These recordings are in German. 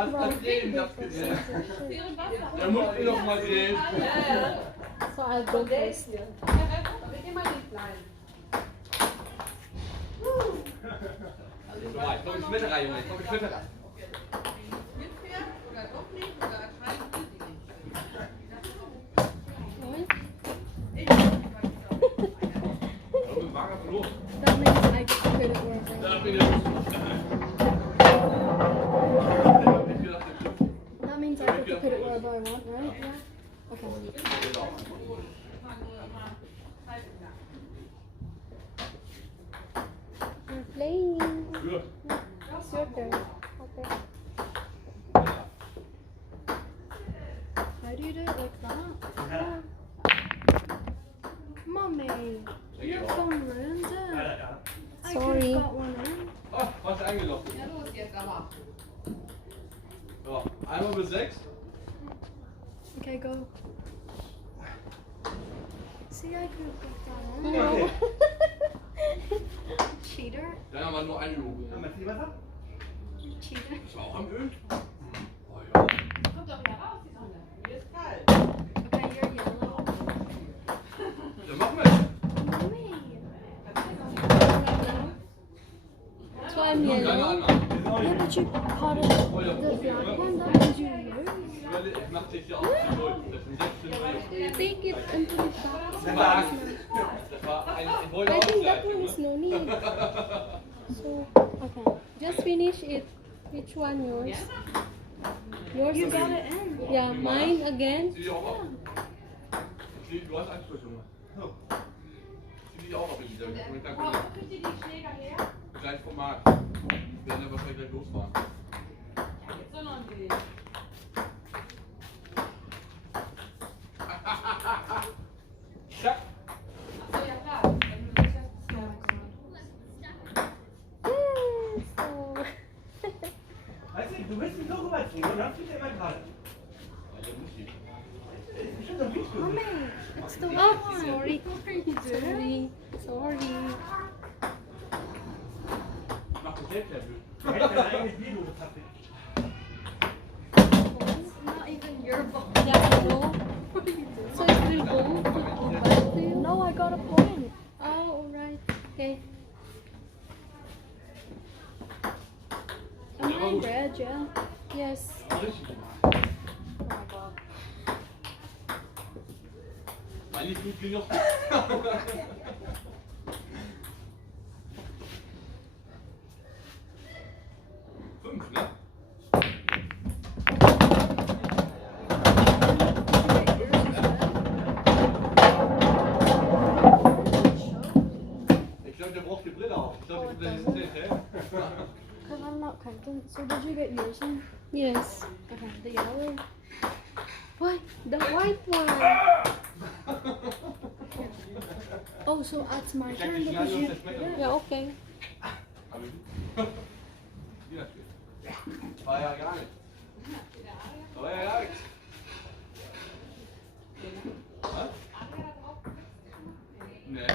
hast das sehen, das gesehen. Der muss mir noch mal sehen. So I'll go first. Wir gehen mal den kleinen. Komm ich mit rein, Junge. Komm ich mit rein. Mitfährt oder doch nicht oder anscheinend will sie nicht. That means I get to put it where I want. That means I get to put it wherever I want, right? Yeah. Okay. You're playing. It's your turn. Okay. How do you do it like that? Yeah. Mommy, your phone ruined it. I could have got one in. Oh, was eingeloggt. Ja, los jetzt aber. So, einmal bis 6. Okay, go. See, I could have got that in. No. Cheater. Dann haben wir nur einen Logo. You cheater. Das war auch am Öl. Oh ja. Kommt doch wieder raus, die Sonne. Mir ist kalt. Okay, you're yellow. Dann machen wir es. Mommy. That's why I'm Keine yellow. Ahnung. Yeah, but you caught it. The black one, that means you lose. Ich mach dich hier auf die Null. Das sind 16 Euro. Take it and put it back. Das war ein, ich wollte I think that ausgleichen. one's no need. So, okay. Just finish it. Which one yours? Yours You is got it in. Yeah, mine again. Zieh dich auch ab. Du hast Ansprüche, Junge. Zieh dich auch ab in dieser. Wo kriegt ihr die Schläger her? Gleich vom Markt. Wir werden ja wahrscheinlich gleich losfahren. Ja, jetzt so noch ein Bild. Zack. Achso, ja klar. Wenn du dich das bisher Weißt du, du willst mich so rüberziehen und dann zieht er immer gerade. Ich bin doch nicht Mommy, it's the one. Sorry. Sorry. Mach das selbst nervös. Du hättest dein eigenes Video bezahlt. It's not even your ball. Yeah, I know. So it's your ball. No, I got a point. Oh, alright. Okay. Am I red, yeah? Yes. Richtig gemacht. Oh my god. Meine tut mir noch. 5, ne? Ich glaube, der braucht die Brille auf. Ich glaube, die ist nicht, hä? Because I'm not counting. So did you get yours in? Yes. Okay, the yellow. What? The white one. Oh, so it's my turn because you. Yeah, okay. Wieder steht. War ja gar nicht. War ja gar nicht. Was? Nee.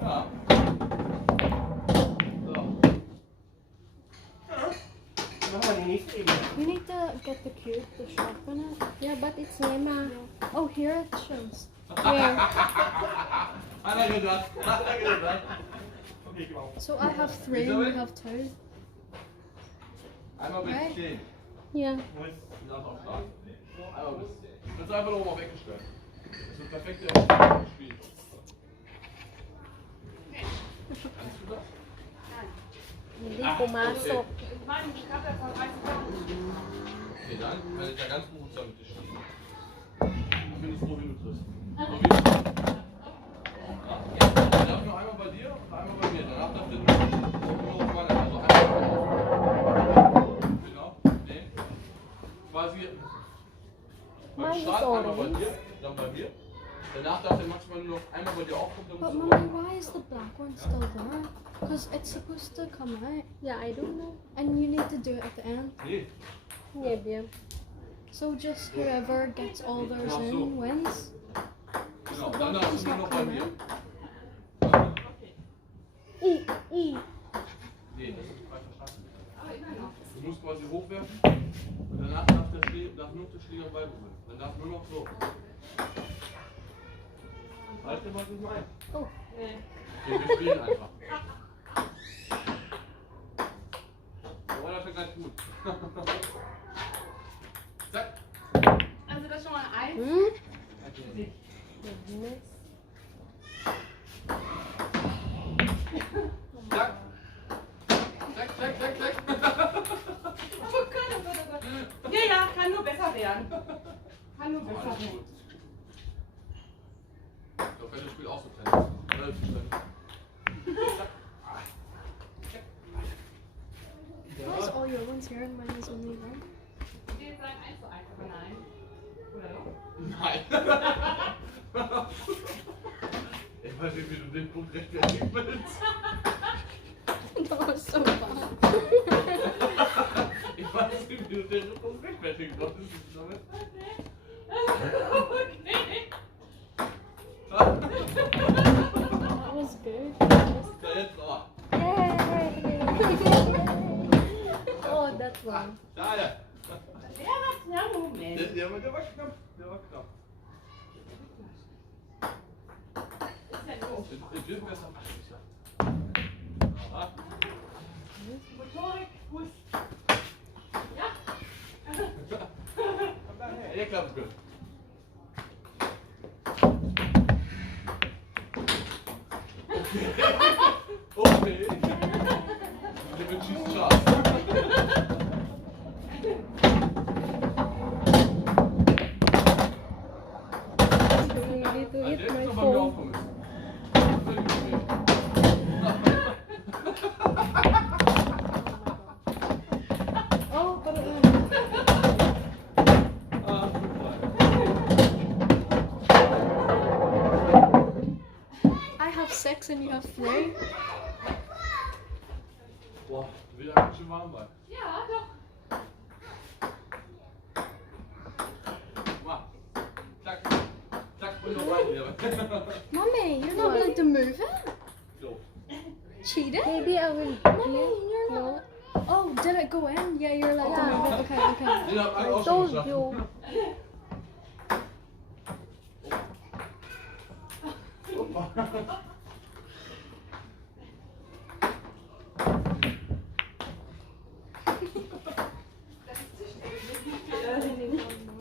Ja. Machen wir die nächste Ebene. You need to get the cube to sharpen it. Yeah, but it's Nema. Oh, here it shows. Where? Hat er gedacht. Hat er gedacht. Okay, geh auf. So I have 3 and you have 2. Einmal bis Right. 10. Yeah. Wo ist? Du darfst auch sagen. Einmal bis 10. Das ist einfach nur mal weggestellt. Das ist ein perfektes Spiel. Kannst du das? Hindi pumasok. Ich meine, ich habe ja vor 30 Jahren. Okay, dann kann ich ja ganz behutsam mit dir schießen. Ich bin froh, wie du triffst. So wie du. Ich darf nur einmal bei dir und einmal bei mir. Danach darf der nur auf meiner. Also einmal. Genau. Nee. Quasi. Beim Mine is Start einmal bei orange. dir, dann bei mir. Danach darf der maximal nur noch einmal bei dir aufkommen. Dann But musst du mommy, why is the black one still there? Because it's supposed to come out. Yeah, I don't know. And you need to do it at the end. Nee. Yeah, yeah. So just whoever gets all theirs Ach so. in wins? Genau, dann darfst du nur noch bei mir. Nee, Nee, das ist falsch verstanden. Du musst quasi hochwerfen und danach darf nur der Schläger Ball berühren. Dann darf nur noch so. Weißt du, was ich meine? Oh. Nee. Wir spielen einfach. Aber das ist ja ganz gut. Zack. Also das ist schon mal eins. Hm? Zack. Zack, zack, zack, zack. Oh Gott, oh Gott, oh Gott. Ja, ja, kann nur besser werden. Kann nur besser Alles werden. gut. Ich glaube, das Spiel auch so klein. Relativ klein. Why is all your ones here and mine is only one? Ich will sagen 1 zu 1, aber nein. Oder doch? Nein. Ich weiß nicht, wie du den Punkt rechtfertigen willst. That was so bad. Ich weiß nicht, wie du den Punkt rechtfertigen wolltest. Okay. That was good. Da jetzt, oh. Yay! Oh, that's one. Da, ja. Der war knapp, Moment. Der war knapp. Der war knapp. Ist ja doof. In diesem besser. Aha. Motorik, Fuß. Ja? Ja, klappt gut. Okay. Der wird schießen scharf. You need to eat Der my ist aber mir phone. aufkommen. Völlig okay. Oh, put it in. Ah, gut rein. I have 6 and you have 3. Boah, wieder ganz schön warm bei. Ja, doch. Mach. Zack. Zack, und noch rein wieder. Mommy, you're not allowed to move it? So. Cheating? Maybe I will. Mommy, you're not. Oh, did it go in? Yeah, you're allowed to move it. Okay, okay. Den hab ich I auch schon told geschafft. you.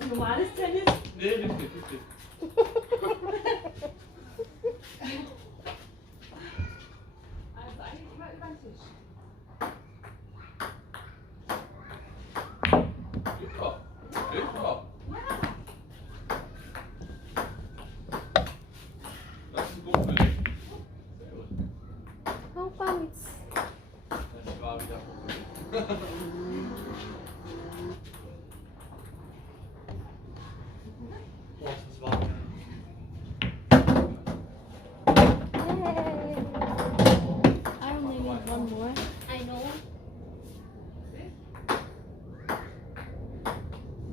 Normales Tennis. Nee, nicht. Also eigentlich immer über den Tisch. Geht doch. Geht doch. Das ist ein Punkt für dich. Sehr gut. How come it's Das war wieder. Boah, das war. yay? I only need one more. I know.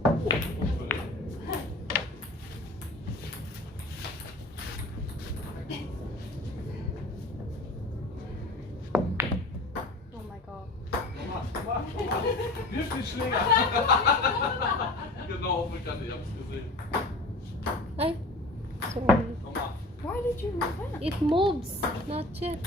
Punkt für dich. Oh my god. Nochmal. Wirf den Schläger. Genau, auf der Kante, ich hab's gesehen. Ay, sorry. Nochmal. Why did you move it? It moves, not yet.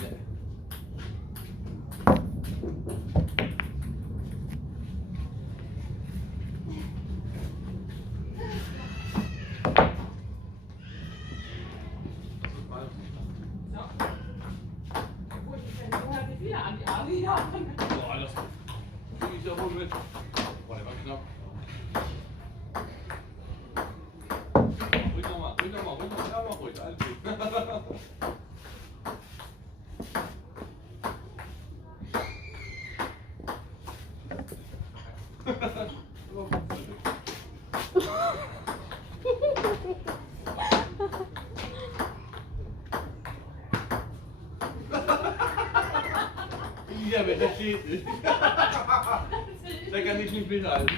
Gut, ich kann so halt wieder an die Arme jagen. Boah, alles gut. Krieg ich ja wohl mit. Boah, der war knapp. Ruhig nochmal. Ja, mach ruhig. Alles gut. Ja, aber das geht nicht. Da kann ich nicht mithalten.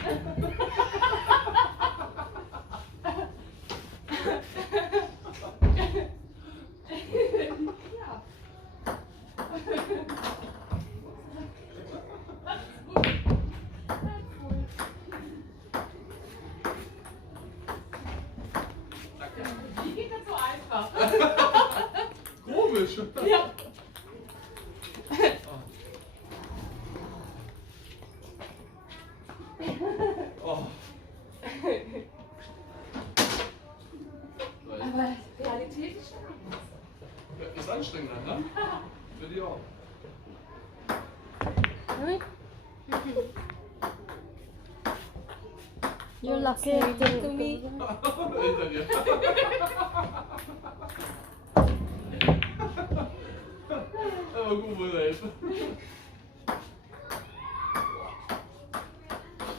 locker. Komisch. Ja. Oh. Aber Realität ist schon anders. Ist anstrengender, ne? Für die auch. Right? You're lucky. Say it to me. Hinter dir. Aber gut, wohl helfen.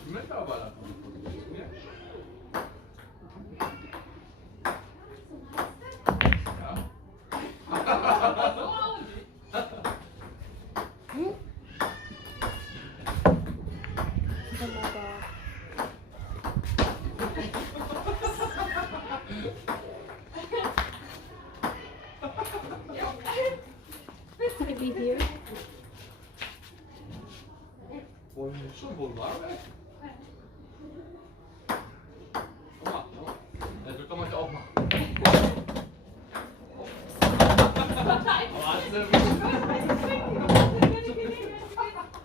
Schmeckt aber das. Maybe here. Wollen wir schon wohl machen? Komm mal, komm mal. Das kann man ja auch machen. Aber hast du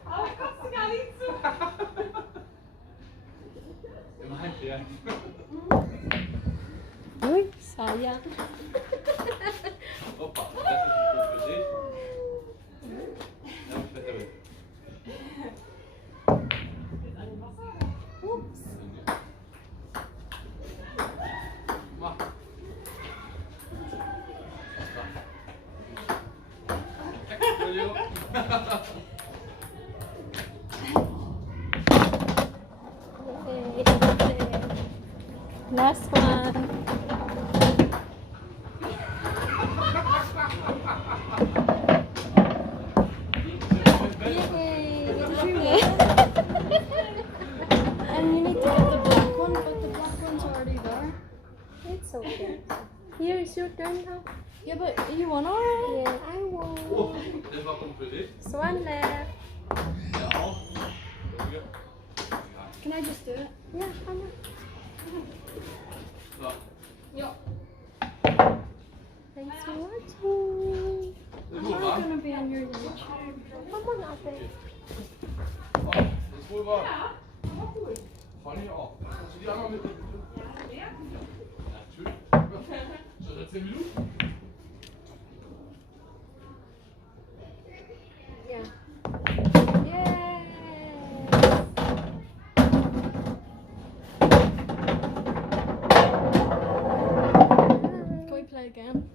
Aber kommst du gar nicht zu. im Heimkehr. Uy, sayang. Hoppa, das ist nicht gut für dich. Ja, schlechter Weg. Mach. Entschuldigung. Last one. And you need to get the black one, but the black one's already there. It's okay. Here is your turn now. Yeah, but you won already? Yeah, I won. Oh, das war Punkt für dich. So one left. Ja, auch. Ja. Can I just do it? Yeah, come on. So. Yeah. Thanks for watching. Ist I'm wohl not warm? gonna be on your YouTube. Come on, Ate. Oh, ist wohl warm. Ja, aber cool. Fanny auch. Kannst du die einmal mitnehmen, bitte? Ja, Natürlich. Schon seit 10 Minuten? Yeah. Can we play again?